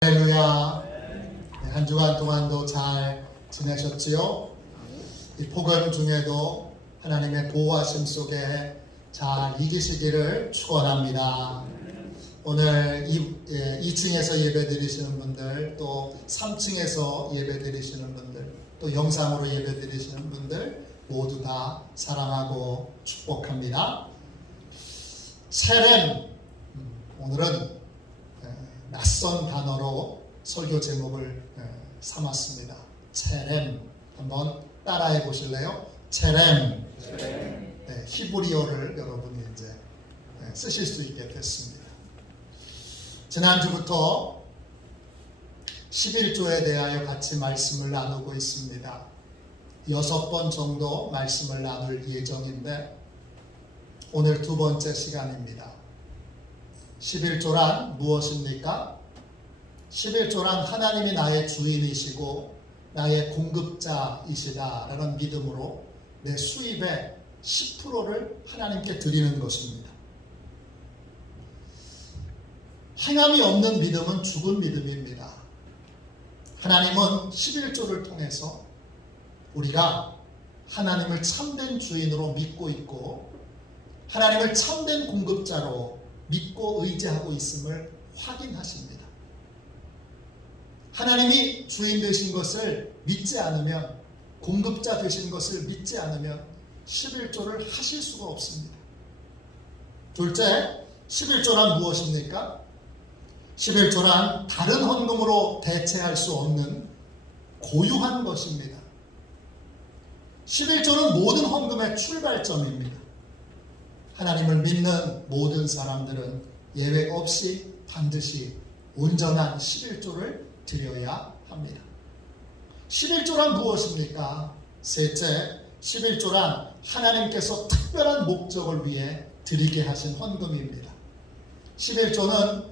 할렐루야. 네, 한 주간 동안도 잘 지내셨지요? 이 폭염 중에도 하나님의 보호하심 속에 잘 이기시기를 축원합니다. 오늘 2층에서 예배 드리시는 분들, 또 3층에서 예배 드리시는 분들, 또 영상으로 예배 드리시는 분들 모두 다 사랑하고 축복합니다. 체렘, 오늘은 낯선 단어로 설교 제목을 삼았습니다. 체렘, 한번 따라해 보실래요? 체렘. 네, 히브리어를 여러분이 이제 쓰실 수 있게 됐습니다. 지난주부터 11조에 대하여 같이 말씀을 나누고 있습니다. 6번 정도 말씀을 나눌 예정인데 오늘 두 번째 시간입니다. 11조란 무엇입니까? 11조란 하나님이 나의 주인이시고 나의 공급자이시다라는 믿음으로 내 수입의 10%를 하나님께 드리는 것입니다. 행함이 없는 믿음은 죽은 믿음입니다. 하나님은 11조를 통해서 우리가 하나님을 참된 주인으로 믿고 있고 하나님을 참된 공급자로 믿고 의지하고 있음을 확인하십니다. 하나님이 주인 되신 것을 믿지 않으면, 공급자 되신 것을 믿지 않으면 11조를 하실 수가 없습니다. 둘째, 11조란 무엇입니까? 11조란 다른 헌금으로 대체할 수 없는 고유한 것입니다. 11조는 모든 헌금의 출발점입니다. 하나님을 믿는 모든 사람들은 예외 없이 반드시 온전한 11조를 드려야 합니다. 11조란 무엇입니까? 셋째, 11조란 하나님께서 특별한 목적을 위해 드리게 하신 헌금입니다. 11조는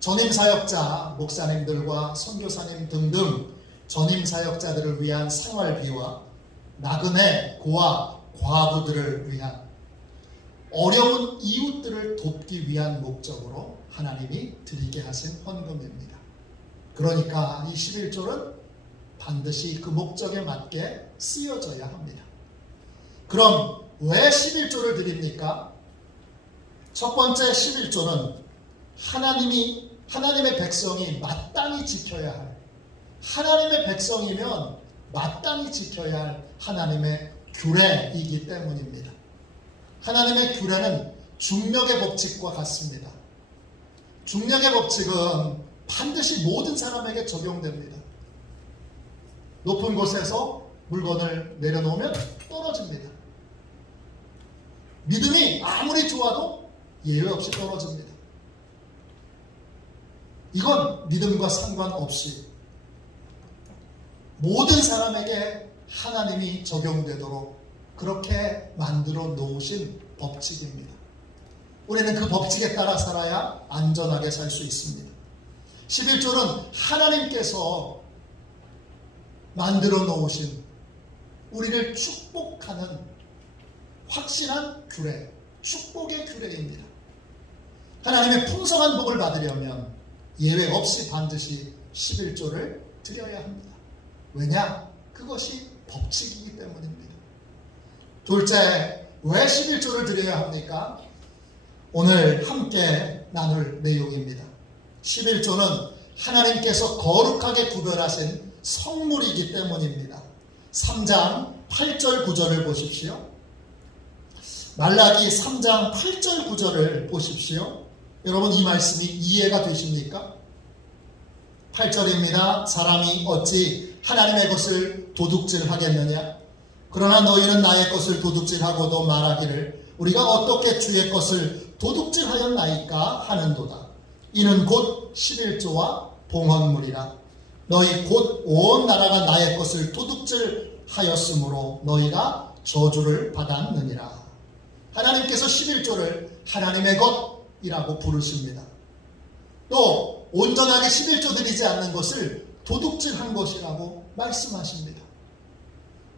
전임사역자, 목사님들과 선교사님 등등 전임사역자들을 위한 생활비와 나그네, 고아, 과부들을 위한 어려운 이웃들을 돕기 위한 목적으로 하나님이 드리게 하신 헌금입니다. 그러니까 이 11조는 반드시 그 목적에 맞게 쓰여져야 합니다. 그럼 왜 11조를 드립니까? 첫 번째 11조는 하나님의 백성이 마땅히 지켜야 할, 하나님의 백성이면 마땅히 지켜야 할 하나님의 규례이기 때문입니다. 하나님의 규례는 중력의 법칙과 같습니다. 중력의 법칙은 반드시 모든 사람에게 적용됩니다. 높은 곳에서 물건을 내려놓으면 떨어집니다. 믿음이 아무리 좋아도 예외 없이 떨어집니다. 이건 믿음과 상관없이 모든 사람에게 하나님이 적용되도록 그렇게 만들어 놓으신 법칙입니다. 우리는 그 법칙에 따라 살아야 안전하게 살 수 있습니다. 11조는 하나님께서 만들어 놓으신 우리를 축복하는 확실한 규례, 축복의 규례입니다. 하나님의 풍성한 복을 받으려면 예외 없이 반드시 11조를 드려야 합니다. 왜냐? 그것이 법칙이기 때문입니다. 둘째, 왜 11조를 드려야 합니까? 오늘 함께 나눌 내용입니다. 11조는 하나님께서 거룩하게 구별하신 성물이기 때문입니다. 3장 8절 9절을 보십시오. 말라기 3장 8절 9절을 보십시오. 여러분 이 말씀이 이해가 되십니까? 8절입니다. 사람이 어찌 하나님의 것을 도둑질하겠느냐? 그러나 너희는 나의 것을 도둑질하고도 말하기를 우리가 어떻게 주의 것을 도둑질하였나이까 하는도다. 이는 곧 11조와 봉헌물이라. 너희 곧 온 나라가 나의 것을 도둑질하였으므로 너희가 저주를 받았느니라. 하나님께서 11조를 하나님의 것이라고 부르십니다. 또 온전하게 11조 드리지 않는 것을 도둑질한 것이라고 말씀하십니다.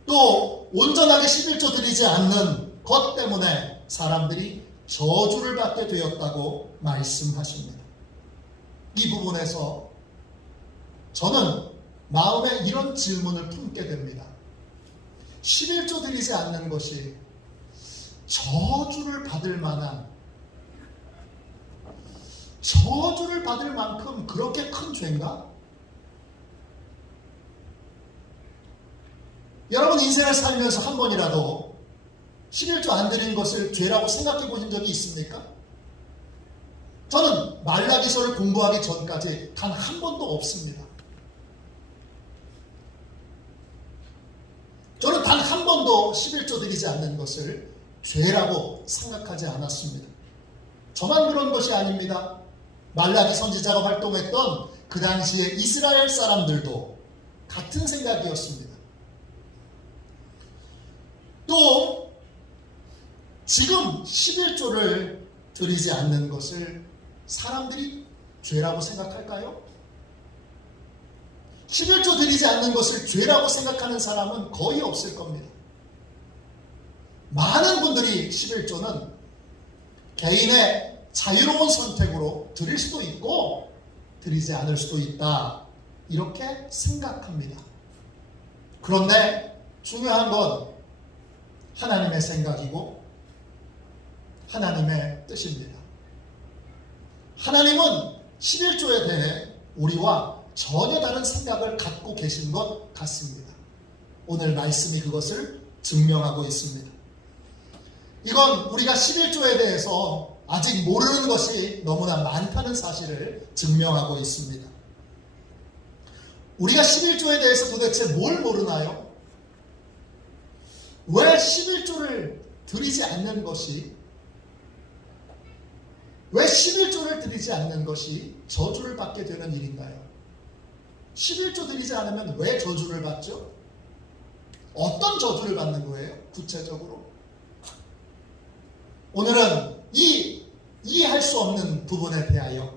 또 온전하게 11조 드리지 않는 것 때문에 사람들이 저주를 받게 되었다고 말씀하십니다. 이 부분에서 저는 마음에 이런 질문을 품게 됩니다. 11조 드리지 않는 것이 저주를 받을 만큼 그렇게 큰 죄인가? 여러분 인생을 살면서 한 번이라도 11조 안 드린 것을 죄라고 생각해 보신 적이 있습니까? 저는 말라기서를 공부하기 전까지 단 한 번도 없습니다. 저는 단 한 번도 11조 드리지 않는 것을 죄라고 생각하지 않았습니다. 저만 그런 것이 아닙니다. 말라기 선지자가 활동했던 그 당시에 이스라엘 사람들도 같은 생각이었습니다. 또 지금 11조를 드리지 않는 것을 사람들이 죄라고 생각할까요? 11조 드리지 않는 것을 죄라고 생각하는 사람은 거의 없을 겁니다. 많은 분들이 11조는 개인의 자유로운 선택으로 드릴 수도 있고 드리지 않을 수도 있다, 이렇게 생각합니다. 그런데 중요한 건 하나님의 생각이고 하나님의 뜻입니다. 하나님은 11조에 대해 우리와 전혀 다른 생각을 갖고 계신 것 같습니다. 오늘 말씀이 그것을 증명하고 있습니다. 이건 우리가 11조에 대해서 아직 모르는 것이 너무나 많다는 사실을 증명하고 있습니다. 우리가 11조에 대해서 도대체 뭘 모르나요? 왜 11조를 드리지 않는 것이, 왜 11조를 드리지 않는 것이 저주를 받게 되는 일인가요? 11조 드리지 않으면 왜 저주를 받죠? 어떤 저주를 받는 거예요? 구체적으로. 오늘은 이해할 수 없는 부분에 대하여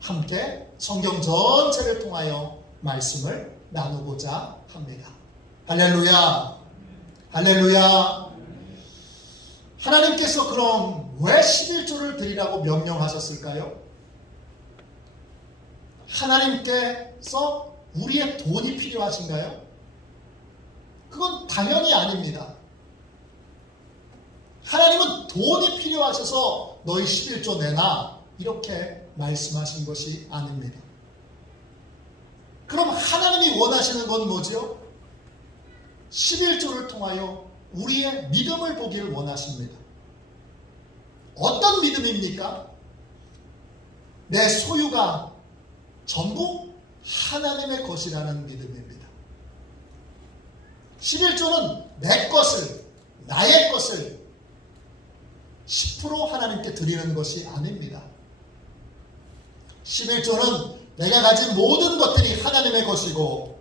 함께 성경 전체를 통하여 말씀을 나누고자 합니다. 할렐루야! 할렐루야! 하나님께서 그럼 왜 11조를 드리라고 명령하셨을까요? 하나님께서 우리의 돈이 필요하신가요? 그건 당연히 아닙니다. 하나님은 돈이 필요하셔서 너희 11조 내놔, 이렇게 말씀하신 것이 아닙니다. 그럼 하나님이 원하시는 건 뭐죠? 11조를 통하여 우리의 믿음을 보기를 원하십니다. 어떤 믿음입니까? 내 소유가 전부 하나님의 것이라는 믿음입니다. 11조는 내 것을, 나의 것을 10% 하나님께 드리는 것이 아닙니다. 11조는 내가 가진 모든 것들이 하나님의 것이고,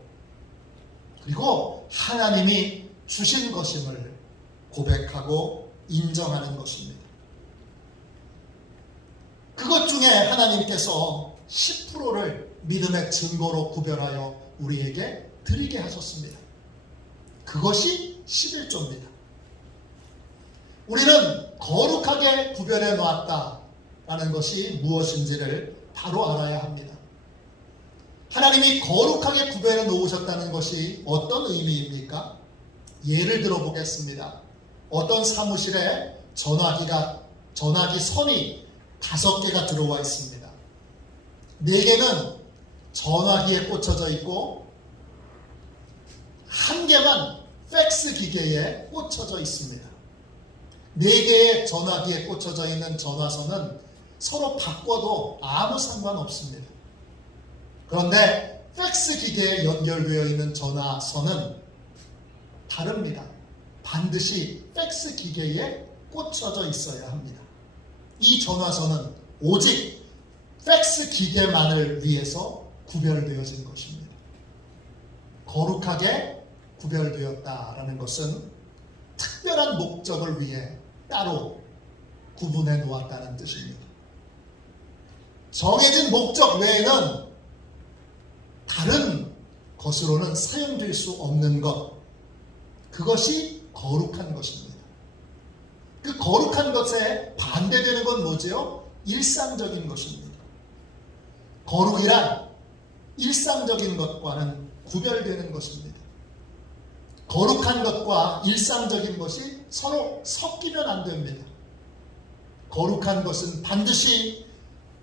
그리고 하나님이 주신 것임을 고백하고 인정하는 것입니다. 그것 중에 하나님께서 10%를 믿음의 증거로 구별하여 우리에게 드리게 하셨습니다. 그것이 11조입니다. 우리는 거룩하게 구별해 놓았다라는 것이 무엇인지를 바로 알아야 합니다. 하나님이 거룩하게 구별해 놓으셨다는 것이 어떤 의미입니까? 예를 들어 보겠습니다. 어떤 사무실에 전화기 선이 5개가 들어와 있습니다. 4개는 전화기에 꽂혀져 있고 1개만 팩스 기계에 꽂혀져 있습니다. 4개의 전화기에 꽂혀져 있는 전화선은 서로 바꿔도 아무 상관없습니다. 그런데 팩스 기계에 연결되어 있는 전화선은 다릅니다. 반드시 팩스 기계에 꽂혀져 있어야 합니다. 이 전화선은 오직 팩스 기계만을 위해서 구별되어진 것입니다. 거룩하게 구별되었다라는 것은 특별한 목적을 위해 따로 구분해 놓았다는 뜻입니다. 정해진 목적 외에는 다른 것으로는 사용될 수 없는 것, 그것이 거룩한 것입니다. 그 거룩한 것에 반대되는 건 뭐지요? 일상적인 것입니다. 거룩이란 일상적인 것과는 구별되는 것입니다. 거룩한 것과 일상적인 것이 서로 섞이면 안 됩니다. 거룩한 것은 반드시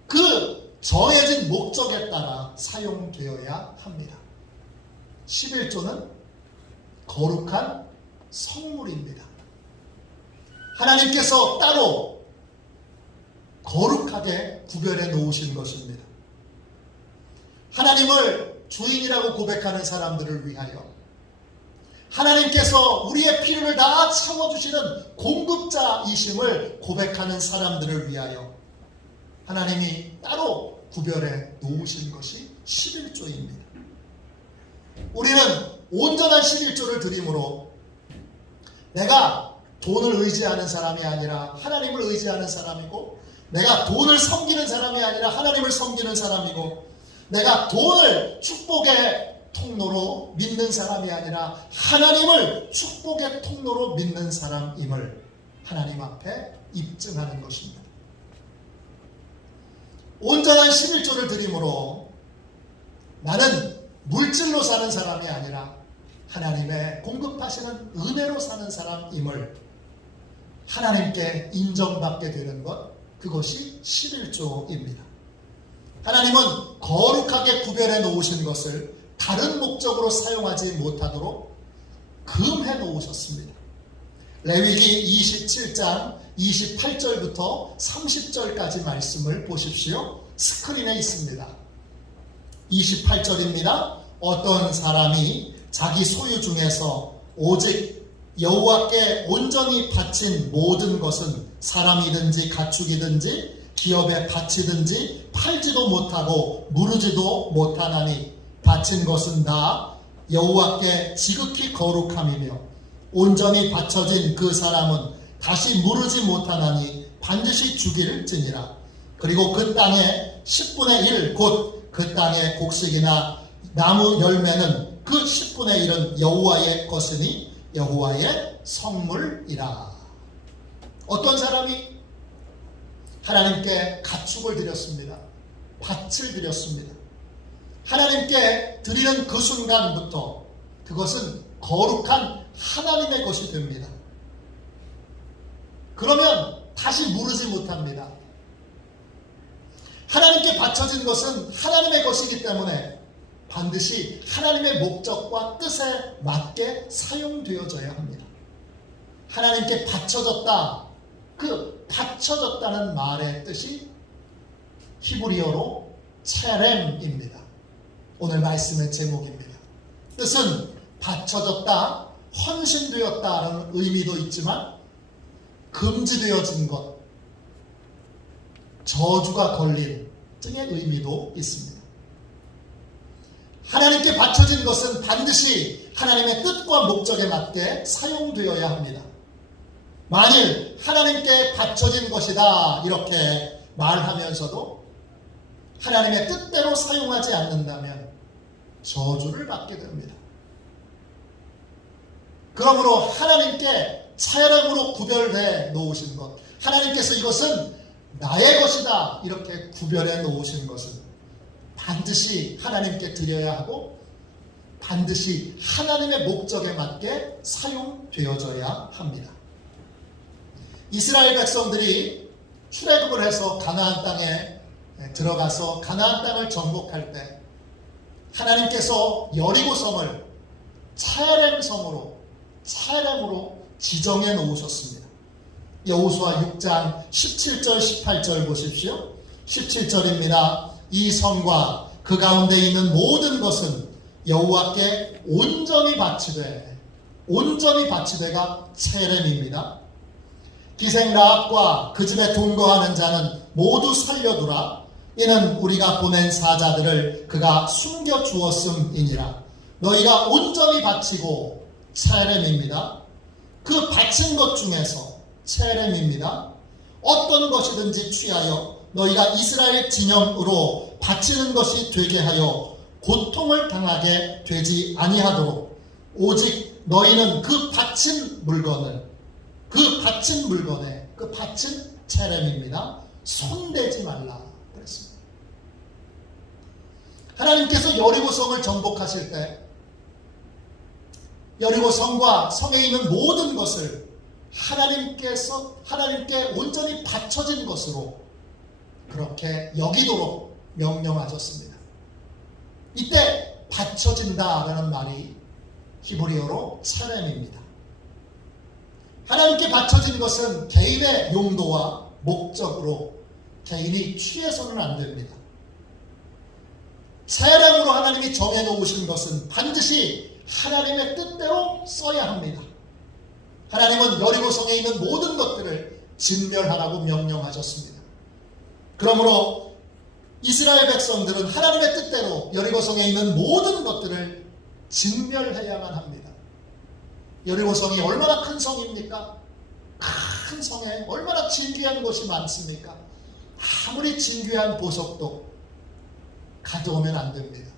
그 정해진 목적에 따라 사용되어야 합니다. 11조는 거룩한 성물입니다. 하나님께서 따로 거룩하게 구별해 놓으신 것입니다. 하나님을 주인이라고 고백하는 사람들을 위하여, 하나님께서 우리의 필요를 다 채워주시는 공급자이심을 고백하는 사람들을 위하여 하나님이 따로 구별해 놓으신 것이 11조입니다. 우리는 온전한 11조를 드림으로 내가 돈을 의지하는 사람이 아니라 하나님을 의지하는 사람이고, 내가 돈을 섬기는 사람이 아니라 하나님을 섬기는 사람이고, 내가 돈을 축복의 통로로 믿는 사람이 아니라 하나님을 축복의 통로로 믿는 사람임을 하나님 앞에 입증하는 것입니다. 온전한 11조를 드림으로 나는 물질로 사는 사람이 아니라 하나님의 공급하시는 은혜로 사는 사람임을 하나님께 인정받게 되는 것, 그것이 11조입니다. 하나님은 거룩하게 구별해 놓으신 것을 다른 목적으로 사용하지 못하도록 금해 놓으셨습니다. 레위기 27장 28절부터 30절까지 말씀을 보십시오. 스크린에 있습니다. 28절입니다. 어떤 사람이 자기 소유 중에서 오직 여호와께 온전히 바친 모든 것은 사람이든지 가축이든지 기업에 바치든지 팔지도 못하고 무르지도 못하나니 바친 것은 다 여호와께 지극히 거룩함이며 온전히 바쳐진 그 사람은 다시 무르지 못하나니 반드시 죽일지니라. 그리고 그 땅의 10분의 1 곧 그 땅의 곡식이나 나무 열매는 그 10분의 1은 여호와의 것이니 여호와의 성물이라. 어떤 사람이 하나님께 가축을 드렸습니다. 밭을 드렸습니다. 하나님께 드리는 그 순간부터 그것은 거룩한 하나님의 것이 됩니다. 그러면 다시 무르지 못합니다. 하나님께 바쳐진 것은 하나님의 것이기 때문에 반드시 하나님의 목적과 뜻에 맞게 사용되어져야 합니다. 하나님께 바쳐졌다, 그 바쳐졌다는 말의 뜻이 히브리어로 체렘입니다. 오늘 말씀의 제목입니다. 뜻은 바쳐졌다, 헌신되었다라는 의미도 있지만 금지되어진 것, 저주가 걸린 등의 의미도 있습니다. 하나님께 바쳐진 것은 반드시 하나님의 뜻과 목적에 맞게 사용되어야 합니다. 만일 하나님께 바쳐진 것이다 이렇게 말하면서도 하나님의 뜻대로 사용하지 않는다면 저주를 받게 됩니다. 그러므로 하나님께 차량으로 구별해 놓으신 것, 하나님께서 이것은 나의 것이다 이렇게 구별해 놓으신 것은 반드시 하나님께 드려야 하고 반드시 하나님의 목적에 맞게 사용되어져야 합니다. 이스라엘 백성들이 출애굽을 해서 가나안 땅에 들어가서 가나안 땅을 정복할 때 하나님께서 여리고성을 차렘성으로 지정해 놓으셨습니다. 여호수아 6장 17절 18절 보십시오. 17절입니다. 이 성과 그 가운데 있는 모든 것은 여호와께 온전히 바치되가 체렘입니다. 기생 라합과 그 집에 동거하는 자는 모두 살려두라. 이는 우리가 보낸 사자들을 그가 숨겨 주었음이니라. 너희가 온전히 바치고 체렘입니다. 그 바친 것 중에서 체렘입니다. 어떤 것이든지 취하여 너희가 이스라엘 진영으로 바치는 것이 되게 하여 고통을 당하게 되지 아니하도록 오직 너희는 그 바친 물건에 그 바친 체렘입니다. 손대지 말라 그랬습니다. 하나님께서 여리고성을 정복하실 때 여리고성과 성에 있는 모든 것을 하나님께 온전히 바쳐진 것으로 그렇게 여기도록 명령하셨습니다. 이때 바쳐진다라는 말이 히브리어로 차렘입니다. 하나님께 바쳐진 것은 개인의 용도와 목적으로 개인이 취해서는 안 됩니다. 차렘으로 하나님이 정해놓으신 것은 반드시 하나님의 뜻대로 써야 합니다. 하나님은 여리고성에 있는 모든 것들을 진멸하라고 명령하셨습니다. 그러므로 이스라엘 백성들은 하나님의 뜻대로 여리고성에 있는 모든 것들을 진멸해야만 합니다. 여리고성이 얼마나 큰 성입니까? 큰 성에 얼마나 진귀한 것이 많습니까? 아무리 진귀한 보석도 가져오면 안 됩니다.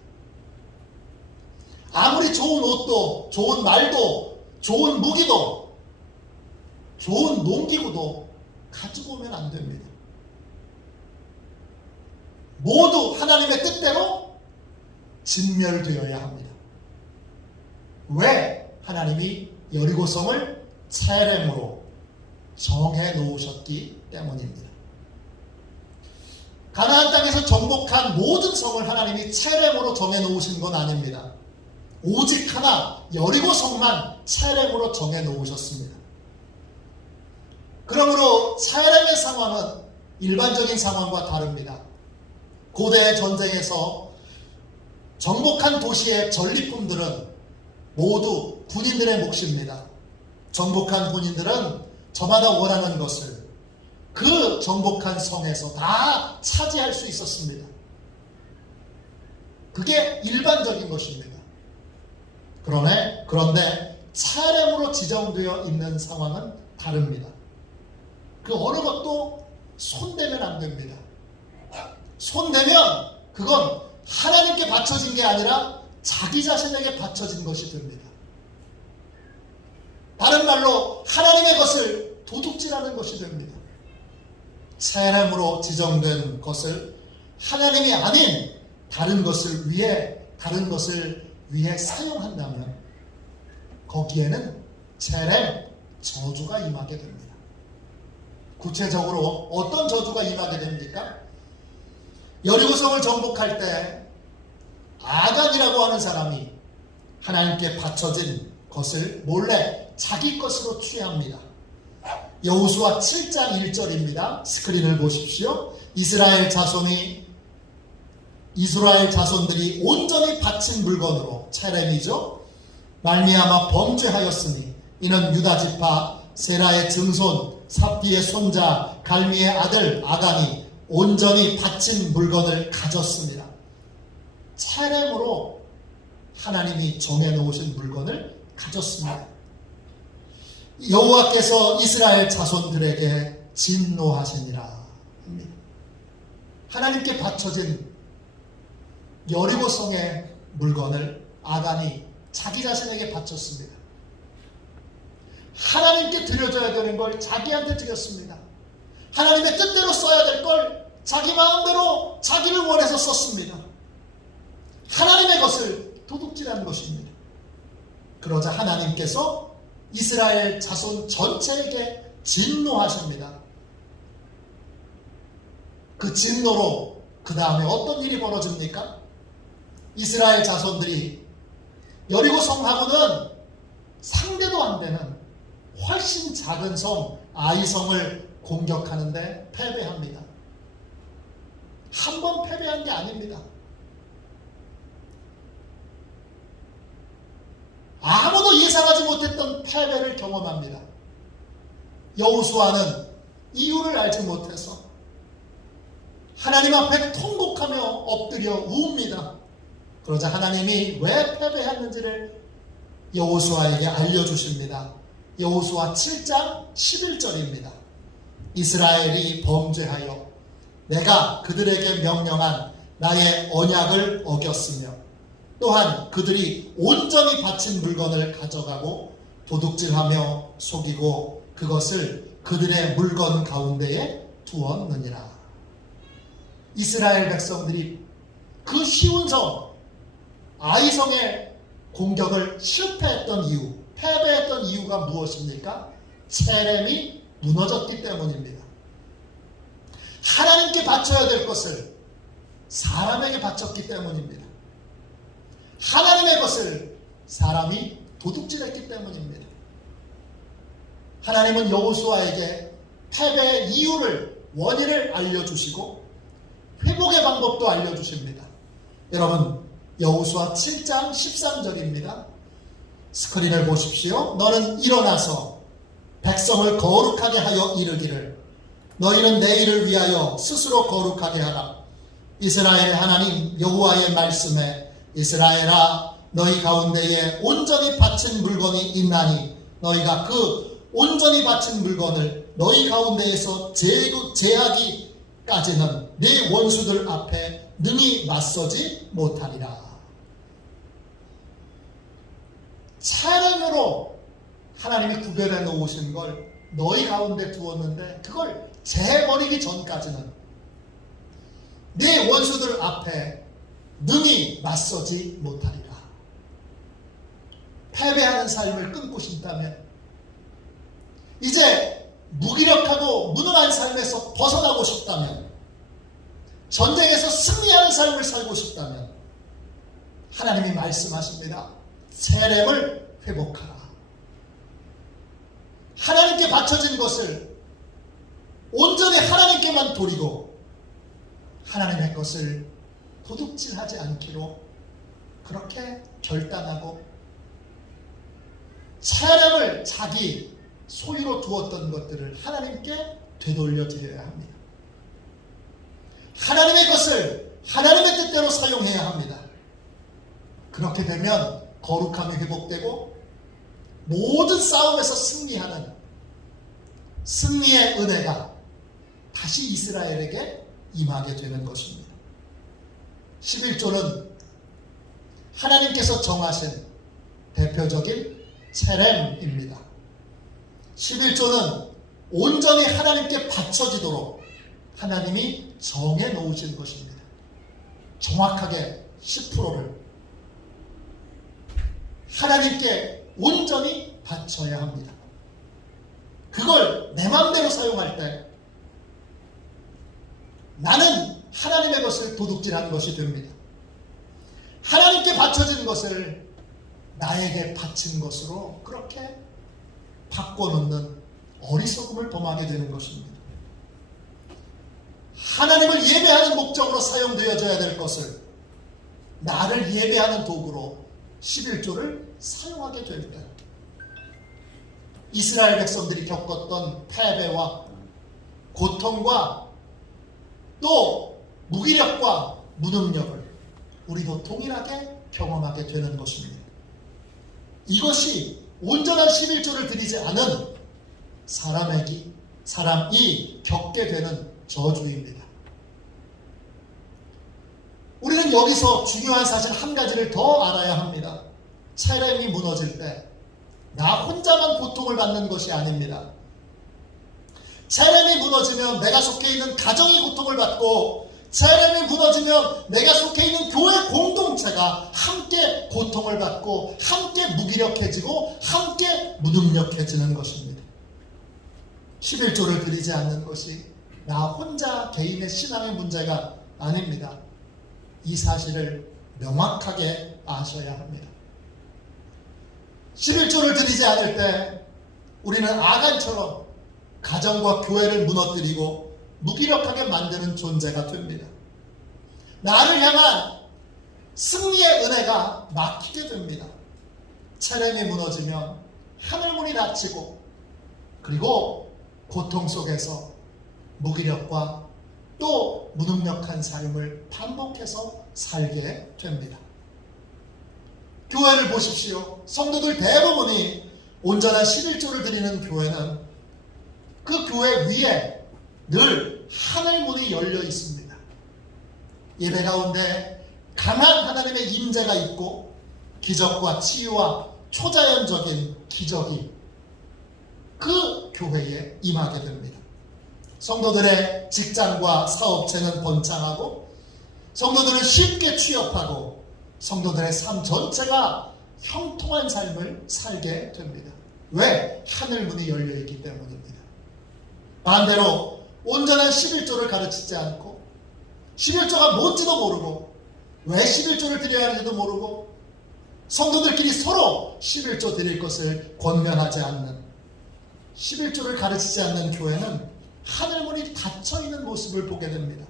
아무리 좋은 옷도, 좋은 말도, 좋은 무기도, 좋은 농기구도 가지고 오면 안 됩니다. 모두 하나님의 뜻대로 진멸되어야 합니다. 왜? 하나님이 여리고성을 차렘으로 정해 놓으셨기 때문입니다. 가나안 땅에서 정복한 모든 성을 하나님이 차렘으로 정해 놓으신 건 아닙니다. 오직 하나 여리고성만 차렘으로 정해 놓으셨습니다. 그러므로 차렘의 상황은 일반적인 상황과 다릅니다. 고대 전쟁에서 정복한 도시의 전리품들은 모두 군인들의 몫입니다. 정복한 군인들은 저마다 원하는 것을 그 정복한 성에서 다 차지할 수 있었습니다. 그게 일반적인 것입니다. 그런데 차렘으로 지정되어 있는 상황은 다릅니다. 그 어느 것도 손대면 안 됩니다. 손대면 그건 하나님께 바쳐진 게 아니라 자기 자신에게 바쳐진 것이 됩니다. 다른 말로 하나님의 것을 도둑질하는 것이 됩니다. 차렘으로 지정된 것을 하나님이 아닌 다른 것을 위해 사용한다면 거기에는 차렘 저주가 임하게 됩니다. 구체적으로 어떤 저주가 임하게 됩니까? 여리고성을 정복할 때 아간이라고 하는 사람이 하나님께 바쳐진 것을 몰래 자기 것으로 취합니다. 여호수아 7장 1절입니다. 스크린을 보십시오. 이스라엘 자손들이 온전히 바친 물건으로 차렘이죠. 말미암아 범죄하였으니 이는 유다 지파 세라의 증손 삽디의 손자 갈미의 아들 아간이 온전히 바친 물건을 가졌습니다. 차렘으로 하나님이 정해놓으신 물건을 가졌습니다. 여호와께서 이스라엘 자손들에게 진노하시니라 합니다. 하나님께 바쳐진 여리고성의 물건을 아간이 자기 자신에게 바쳤습니다. 하나님께 드려줘야 되는 걸 자기한테 드렸습니다. 하나님의 뜻대로 써야 될 걸 자기 마음대로 자기를 원해서 썼습니다. 하나님의 것을 도둑질한 것입니다. 그러자 하나님께서 이스라엘 자손 전체에게 진노하십니다. 그 진노로 그 다음에 어떤 일이 벌어집니까? 이스라엘 자손들이 여리고성하고는 상대도 안 되는 훨씬 작은 성 아이성을 공격하는데 패배합니다. 한 번 패배한 게 아닙니다. 아무도 예상하지 못했던 패배를 경험합니다. 여호수아는 이유를 알지 못해서 하나님 앞에 통곡하며 엎드려 우웁니다. 그러자 하나님이 왜 패배했는지를 여호수아에게 알려주십니다. 여호수아 7장 11절입니다. 이스라엘이 범죄하여 내가 그들에게 명령한 나의 언약을 어겼으며 또한 그들이 온전히 바친 물건을 가져가고 도둑질하며 속이고 그것을 그들의 물건 가운데에 두었느니라. 이스라엘 백성들이 그 쉬운 성 아이성의 공격을 실패했던 이유, 패배했던 이유가 무엇입니까? 체렘이 무너졌기 때문입니다. 하나님께 바쳐야 될 것을 사람에게 바쳤기 때문입니다. 하나님의 것을 사람이 도둑질했기 때문입니다. 하나님은 여호수아에게 패배의 이유를, 원인을 알려주시고 회복의 방법도 알려주십니다. 여러분, 여호수아 7장 13절입니다. 스크린을 보십시오. 너는 일어나서 백성을 거룩하게 하여 이르기를 너희는 내일을 위하여 스스로 거룩하게 하라. 이스라엘의 하나님 여호와의 말씀에 이스라엘아 너희 가운데에 온전히 바친 물건이 있나니 너희가 그 온전히 바친 물건을 너희 가운데에서 제하기까지는 네 원수들 앞에 능히 맞서지 못하리라. 차량으로 하나님이 구별해 놓으신 걸 너희 가운데 두었는데 그걸 재버리기 전까지는 네 원수들 앞에 능히 맞서지 못하리라. 패배하는 삶을 끊고 싶다면, 이제 무기력하고 무능한 삶에서 벗어나고 싶다면, 전쟁에서 승리하는 삶을 살고 싶다면 하나님이 말씀하십니다. 체렘을 회복하라. 하나님께 바쳐진 것을 온전히 하나님께만 돌리고 하나님의 것을 도둑질하지 않기로 그렇게 결단하고 체렘을 자기 소유로 두었던 것들을 하나님께 되돌려드려야 합니다. 하나님의 것을 하나님의 뜻대로 사용해야 합니다. 그렇게 되면 거룩함이 회복되고 모든 싸움에서 승리하는 승리의 은혜가 다시 이스라엘에게 임하게 되는 것입니다. 11조는 하나님께서 정하신 대표적인 체렘입니다. 11조는 온전히 하나님께 바쳐지도록 하나님이 정해 놓으신 것입니다. 정확하게 10%를 하나님께 온전히 바쳐야 합니다. 그걸 내 마음대로 사용할 때 나는 하나님의 것을 도둑질하는 것이 됩니다. 하나님께 바쳐진 것을 나에게 바친 것으로 그렇게 바꿔놓는 어리석음을 범하게 되는 것입니다. 하나님을 예배하는 목적으로 사용되어져야 될 것을 나를 예배하는 도구로 11조를 사용하게 될 때 이스라엘 백성들이 겪었던 패배와 고통과 또 무기력과 무능력을 우리도 동일하게 경험하게 되는 것입니다. 이것이 온전한 11조를 드리지 않은 사람이 겪게 되는 저주입니다. 우리는 여기서 중요한 사실 한 가지를 더 알아야 합니다. 체렘이 무너질 때 나 혼자만 고통을 받는 것이 아닙니다. 체렘이 무너지면 내가 속해 있는 가정이 고통을 받고, 체렘이 무너지면 내가 속해 있는 교회 공동체가 함께 고통을 받고 함께 무기력해지고 함께 무능력해지는 것입니다. 11조를 드리지 않는 것이 나 혼자 개인의 신앙의 문제가 아닙니다. 이 사실을 명확하게 아셔야 합니다. 11조를 드리지 않을 때 우리는 아간처럼 가정과 교회를 무너뜨리고 무기력하게 만드는 존재가 됩니다. 나를 향한 승리의 은혜가 막히게 됩니다. 체렘이 무너지면 하늘문이 닫히고 그리고 고통 속에서 무기력과 또 무능력한 삶을 반복해서 살게 됩니다. 교회를 보십시오. 성도들 대부분이 온전한 11조를 드리는 교회는 그 교회 위에 늘 하늘문이 열려 있습니다. 예배 가운데 강한 하나님의 임재가 있고 기적과 치유와 초자연적인 기적이 그 교회에 임하게 됩니다. 성도들의 직장과 사업체는 번창하고 성도들은 쉽게 취업하고 성도들의 삶 전체가 형통한 삶을 살게 됩니다. 왜? 하늘 문이 열려 있기 때문입니다. 반대로 온전한 11조를 가르치지 않고 11조가 뭔지도 모르고 왜 11조를 드려야 하는지도 모르고 성도들끼리 서로 11조 드릴 것을 권면하지 않는 11조를 가르치지 않는 교회는 하늘문이 닫혀있는 모습을 보게 됩니다.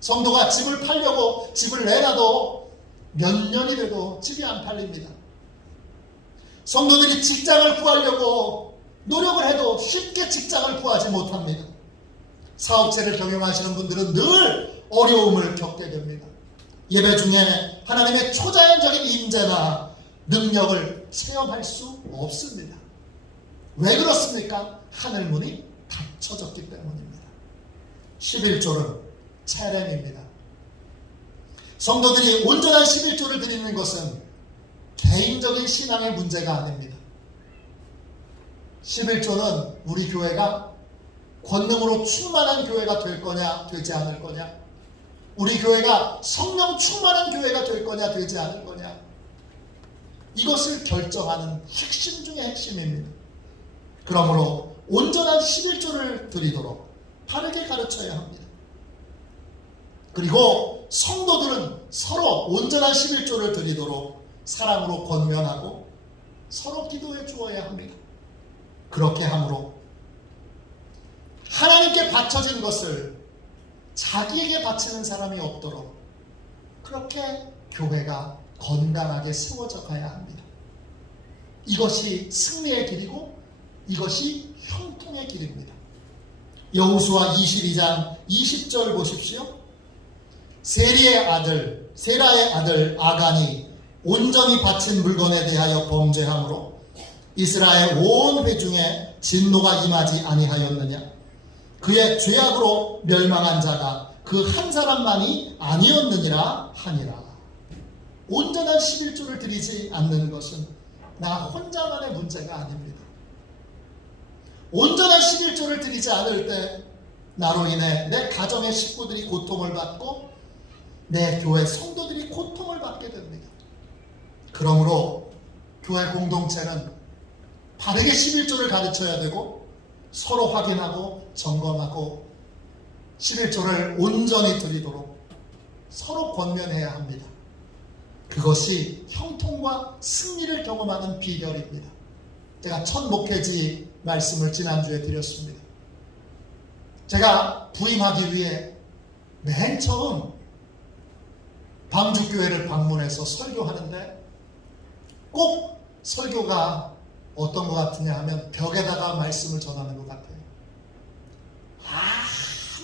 성도가 집을 팔려고 집을 내놔도 몇 년이 돼도 집이 안 팔립니다. 성도들이 직장을 구하려고 노력을 해도 쉽게 직장을 구하지 못합니다. 사업체를 경영하시는 분들은 늘 어려움을 겪게 됩니다. 예배 중에 하나님의 초자연적인 임재나 능력을 체험할 수 없습니다. 왜 그렇습니까? 하늘문이 닫혀졌기 때문입니다. 11조는 체렘입니다. 성도들이 온전한 11조를 드리는 것은 개인적인 신앙의 문제가 아닙니다. 11조는 우리 교회가 권능으로 충만한 교회가 될 거냐 되지 않을 거냐, 우리 교회가 성령 충만한 교회가 될 거냐 되지 않을 거냐, 이것을 결정하는 핵심 중의 핵심입니다. 그러므로 온전한 11조를 드리도록 바르게 가르쳐야 합니다. 그리고 성도들은 서로 온전한 11조를 드리도록 사랑으로 권면하고 서로 기도해 주어야 합니다. 그렇게 함으로 하나님께 바쳐진 것을 자기에게 바치는 사람이 없도록 그렇게 교회가 건강하게 세워져 가야 합니다. 이것이 승리의 길이고 이것이 형통의 길입니다. 여호수아 22장 20절 보십시오. 세라의 아들 아간이 온전히 바친 물건에 대하여 범죄함으로 이스라엘 온 회중에 진노가 임하지 아니하였느냐. 그의 죄악으로 멸망한 자가 그 한 사람만이 아니었느니라 하니라. 온전한 11조를 드리지 않는 것은 나 혼자만의 문제가 아닙니다. 온전한 11조를 드리지 않을 때 나로 인해 내 가정의 식구들이 고통을 받고 내 교회 성도들이 고통을 받게 됩니다. 그러므로 교회 공동체는 바르게 11조를 가르쳐야 되고 서로 확인하고 점검하고 11조를 온전히 드리도록 서로 권면해야 합니다. 그것이 형통과 승리를 경험하는 비결입니다. 제가 첫 목회지 말씀을 지난주에 드렸습니다. 제가 부임하기 위해 맨 처음 방주교회를 방문해서 설교하는데 꼭 설교가 어떤 것 같으냐 하면 벽에다가 말씀을 전하는 것 같아요.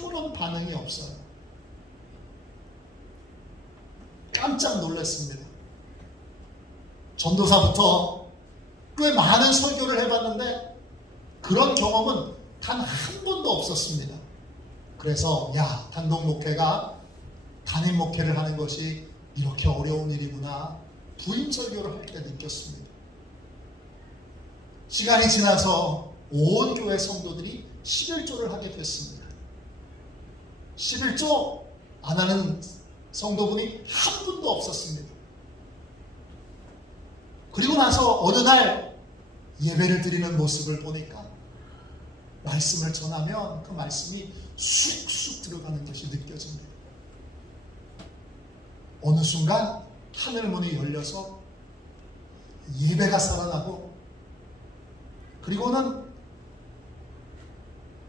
아무런 반응이 없어요. 깜짝 놀랐습니다. 전도사부터 꽤 많은 설교를 해봤는데 그런 경험은 단 한 번도 없었습니다. 그래서 단독 목회가 담임 목회를 하는 것이 이렇게 어려운 일이구나 부임 설교를 할 때 느꼈습니다. 시간이 지나서 온 교회 성도들이 11조를 하게 됐습니다. 11조 안 하는 성도분이 한 분도 없었습니다. 그리고 나서 어느 날 예배를 드리는 모습을 보니까 말씀을 전하면 그 말씀이 쑥쑥 들어가는 것이 느껴집니다. 어느 순간 하늘문이 열려서 예배가 살아나고, 그리고는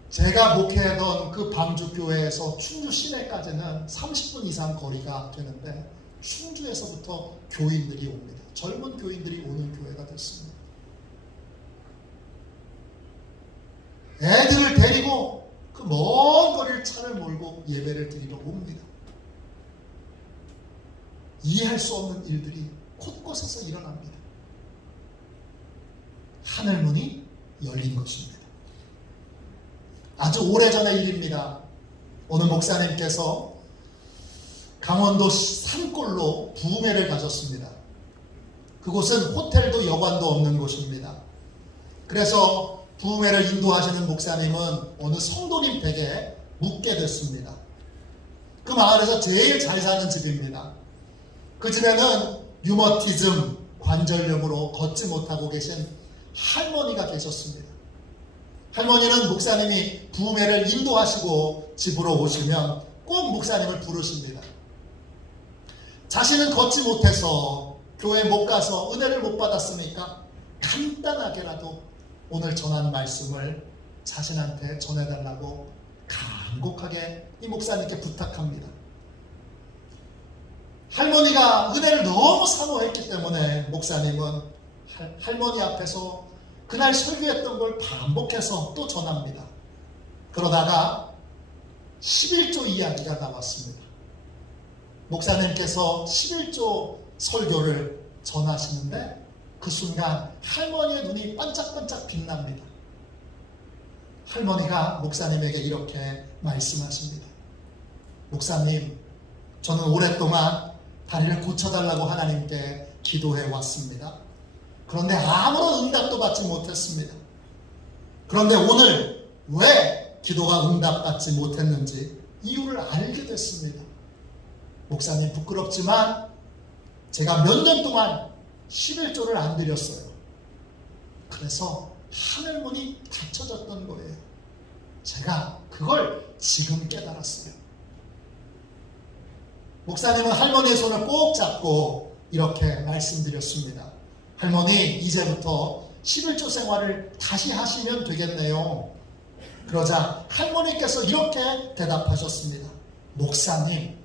제가 목회하던 그 방주교회에서 충주 시내까지는 30분 이상 거리가 되는데 충주에서부터 교인들이 옵니다. 젊은 교인들이 오는 교회가 됐습니다. 애들을 데리고 그 먼 거리를 차를 몰고 예배를 드리러 옵니다. 이해할 수 없는 일들이 곳곳에서 일어납니다. 하늘문이 열린 것입니다. 아주 오래전의 일입니다. 어느 목사님께서 강원도 산골로 부흥회를 가졌습니다. 그곳은 호텔도 여관도 없는 곳입니다. 그래서 부흥회를 인도하시는 목사님은 어느 성도님 댁에 묵게 됐습니다. 그 마을에서 제일 잘 사는 집입니다. 그 집에는 류머티즘, 관절염으로 걷지 못하고 계신 할머니가 계셨습니다. 할머니는 목사님이 부흥회를 인도하시고 집으로 오시면 꼭 목사님을 부르십니다. 자신은 걷지 못해서 교회 못 가서 은혜를 못 받았으니까 간단하게라도 오늘 전한 말씀을 자신한테 전해달라고 간곡하게 이 목사님께 부탁합니다. 할머니가 은혜를 너무 사모했기 때문에 목사님은 할머니 앞에서 그날 설교했던 걸 반복해서 또 전합니다. 그러다가 11조 이야기가 나왔습니다. 목사님께서 11조 설교를 전하시는데 그 순간 할머니의 눈이 반짝반짝 빛납니다. 할머니가 목사님에게 이렇게 말씀하십니다. 목사님, 저는 오랫동안 다리를 고쳐달라고 하나님께 기도해 왔습니다. 그런데 아무런 응답도 받지 못했습니다. 그런데 오늘 왜 기도가 응답받지 못했는지 이유를 알게 됐습니다. 목사님, 부끄럽지만 제가 몇 년 동안 11조를 안 드렸어요. 그래서 하늘문이 닫혀졌던 거예요. 제가 그걸 지금 깨달았어요. 목사님은 할머니의 손을 꼭 잡고 이렇게 말씀드렸습니다. 할머니, 이제부터 11조 생활을 다시 하시면 되겠네요. 그러자 할머니께서 이렇게 대답하셨습니다. 목사님,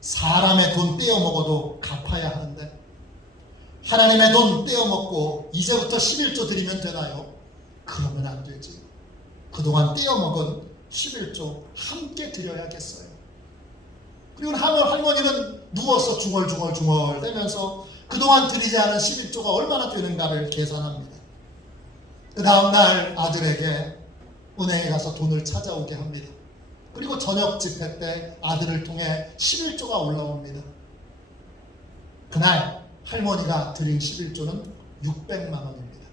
사람의 돈 떼어먹어도 갚아야 하는데 하나님의 돈 떼어먹고 이제부터 11조 드리면 되나요? 그러면 안 되지. 그동안 떼어먹은 11조 함께 드려야겠어요. 그리고 할머니는 누워서 중얼중얼 대면서 그동안 드리지 않은 11조가 얼마나 되는가를 계산합니다. 그 다음날 아들에게 은행에 가서 돈을 찾아오게 합니다. 그리고 저녁 집회 때 아들을 통해 11조가 올라옵니다. 그날 할머니가 드린 11조는 600만 원입니다.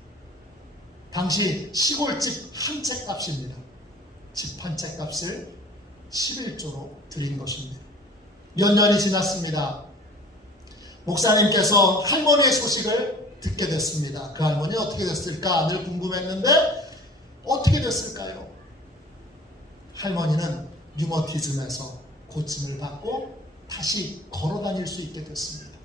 당시 시골집 한 채 값입니다. 집 한 채 값을 11조로 드린 것입니다. 몇 년이 지났습니다. 목사님께서 할머니의 소식을 듣게 됐습니다. 그 할머니 어떻게 됐을까 늘 궁금했는데 어떻게 됐을까요? 할머니는 류머티즘에서 고침을 받고 다시 걸어 다닐 수 있게 됐습니다.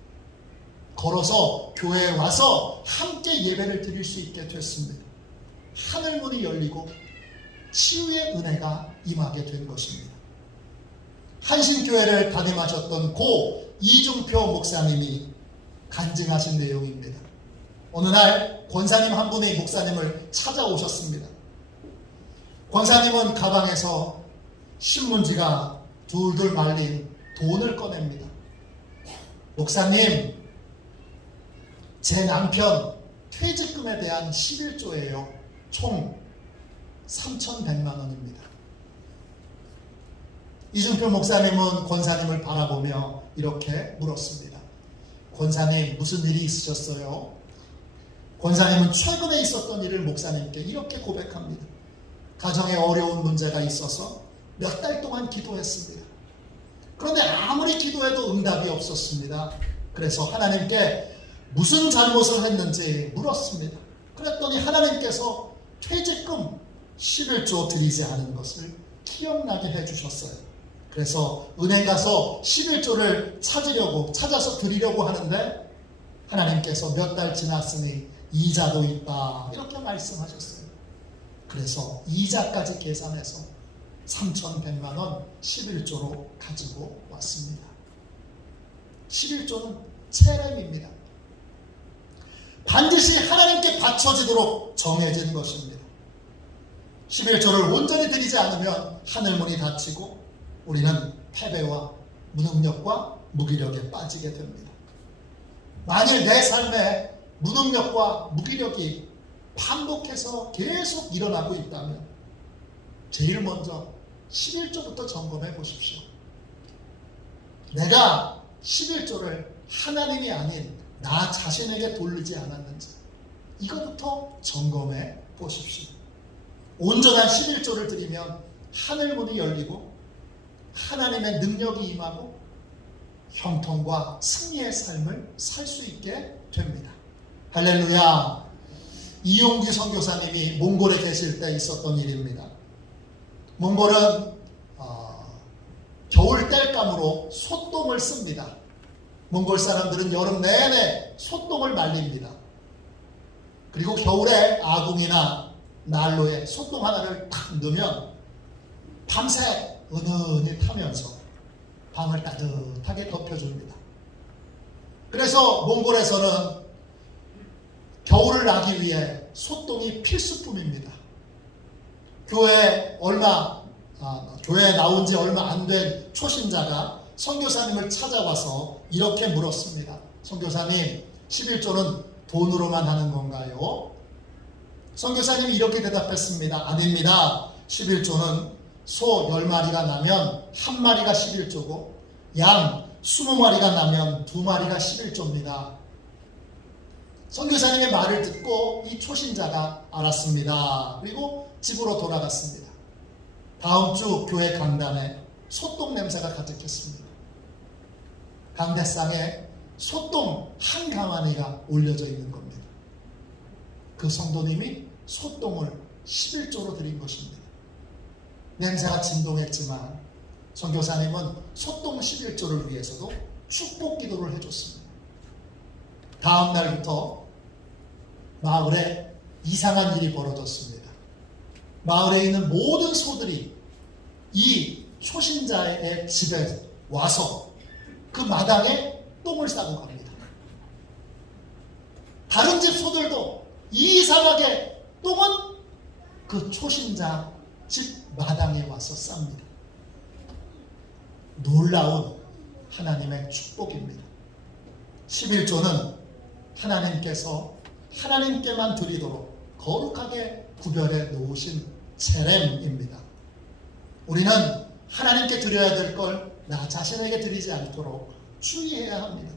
걸어서 교회에 와서 함께 예배를 드릴 수 있게 됐습니다. 하늘문이 열리고 치유의 은혜가 임하게 된 것입니다. 한신교회를 담임하셨던 고 이중표 목사님이 간증하신 내용입니다. 어느 날 권사님 한 분이 목사님을 찾아오셨습니다. 권사님은 가방에서 신문지가 둘둘 말린 돈을 꺼냅니다. 목사님, 제 남편 퇴직금에 대한 11조예요. 총 3,100만 원입니다. 이준표 목사님은 권사님을 바라보며 이렇게 물었습니다. 권사님, 무슨 일이 있으셨어요? 권사님은 최근에 있었던 일을 목사님께 이렇게 고백합니다. 가정에 어려운 문제가 있어서 몇 달 동안 기도했습니다. 그런데 아무리 기도해도 응답이 없었습니다. 그래서 하나님께 무슨 잘못을 했는지 물었습니다. 그랬더니 하나님께서 퇴직금 11조 드리지 않은 것을 기억나게 해주셨어요. 그래서 은행 가서 11조를 찾아서 드리려고 하는데 하나님께서 몇 달 지났으니 이자도 있다 이렇게 말씀하셨어요. 그래서 이자까지 계산해서 3,100만 원 11조로 가지고 왔습니다. 11조는 체렘입니다. 반드시 하나님께 바쳐지도록 정해진 것입니다. 11조를 온전히 드리지 않으면 하늘문이 닫히고 우리는 패배와 무능력과 무기력에 빠지게 됩니다. 만일 내 삶에 무능력과 무기력이 반복해서 계속 일어나고 있다면 제일 먼저 11조부터 점검해 보십시오. 내가 11조를 하나님이 아닌 나 자신에게 돌리지 않았는지 이것부터 점검해 보십시오. 온전한 11조를 드리면 하늘문이 열리고 하나님의 능력이 임하고 형통과 승리의 삶을 살 수 있게 됩니다. 할렐루야. 이용규 선교사님이 몽골에 계실 때 있었던 일입니다. 몽골은 겨울 땔감으로 소똥을 씁니다. 몽골 사람들은 여름 내내 소똥을 말립니다. 그리고 겨울에 아궁이나 난로에 소똥 하나를 탁 넣으면 밤새 은은히 타면서 방을 따뜻하게 덮여줍니다. 그래서 몽골에서는 겨울을 나기 위해 소똥이 필수품입니다. 교회에 나온 지 얼마 안 된 초신자가 선교사님을 찾아와서 이렇게 물었습니다. 선교사님, 11조는 돈으로만 하는 건가요? 선교사님이 이렇게 대답했습니다. 아닙니다. 11조는 소 10마리가 나면 1마리가 11조고 양 20마리가 나면 2마리가 11조입니다. 선교사님의 말을 듣고 이 초신자가 알았습니다. 그리고 집으로 돌아갔습니다. 다음 주 교회 강단에 소똥 냄새가 가득했습니다. 강대상에 소똥 한 가마니가 올려져 있는 겁니다. 그 성도님이 소똥을 11조로 드린 것입니다. 냄새가 진동했지만 선교사님은 소똥 11조를 위해서도 축복 기도를 해줬습니다. 다음 날부터 마을에 이상한 일이 벌어졌습니다. 마을에 있는 모든 소들이 이 초신자의 집에 와서 그 마당에 똥을 싸고 갑니다. 다른 집 소들도 이상하게 똥은 그 초신자 집 마당에 와서 쌉니다. 놀라운 하나님의 축복입니다. 11조는 하나님께서 하나님께만 드리도록 거룩하게 구별해 놓으신 제렘입니다. 우리는 하나님께 드려야 될 걸 나 자신에게 드리지 않도록 주의해야 합니다.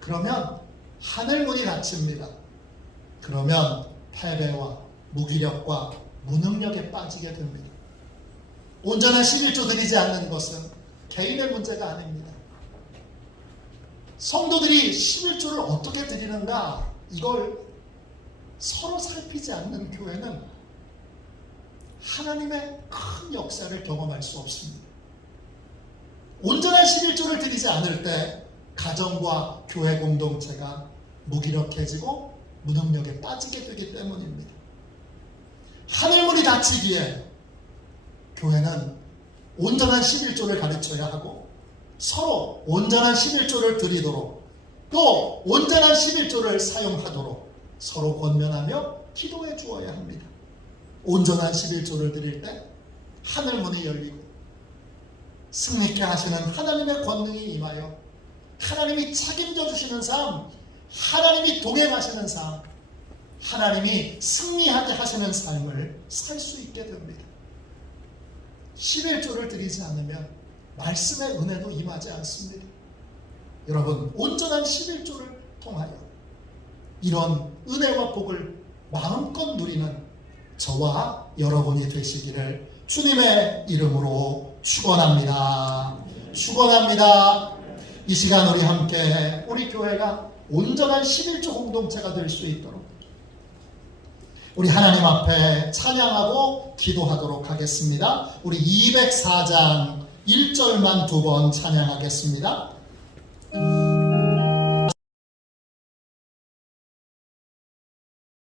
그러면 하늘문이 닫힙니다. 그러면 패배와 무기력과 무능력에 빠지게 됩니다. 온전한 11조 드리지 않는 것은 개인의 문제가 아닙니다. 성도들이 11조를 어떻게 드리는가, 이걸 서로 살피지 않는 교회는 하나님의 큰 역사를 경험할 수 없습니다. 온전한 11조를 드리지 않을 때 가정과 교회 공동체가 무기력해지고 무능력에 빠지게 되기 때문입니다. 하늘문이 닫히기에 교회는 온전한 11조를 가르쳐야 하고 서로 온전한 11조를 드리도록 또 온전한 11조를 사용하도록 서로 권면하며 기도해 주어야 합니다. 온전한 11조를 드릴 때 하늘문이 열리고 승리케 하시는 하나님의 권능이 임하여 하나님이 책임져 주시는 삶, 하나님이 동행하시는 삶, 하나님이 승리하게 하시는 삶을 살 수 있게 됩니다. 11조를 드리지 않으면 말씀의 은혜도 임하지 않습니다. 여러분, 온전한 11조를 통하여 이런 은혜와 복을 마음껏 누리는 저와 여러분이 되시기를 주님의 이름으로 축원합니다. 축원합니다. 이 시간 우리 함께 우리 교회가 온전한 11조 공동체가 될 수 있도록 우리 하나님 앞에 찬양하고 기도하도록 하겠습니다. 우리 204장 1절만 2번 찬양하겠습니다.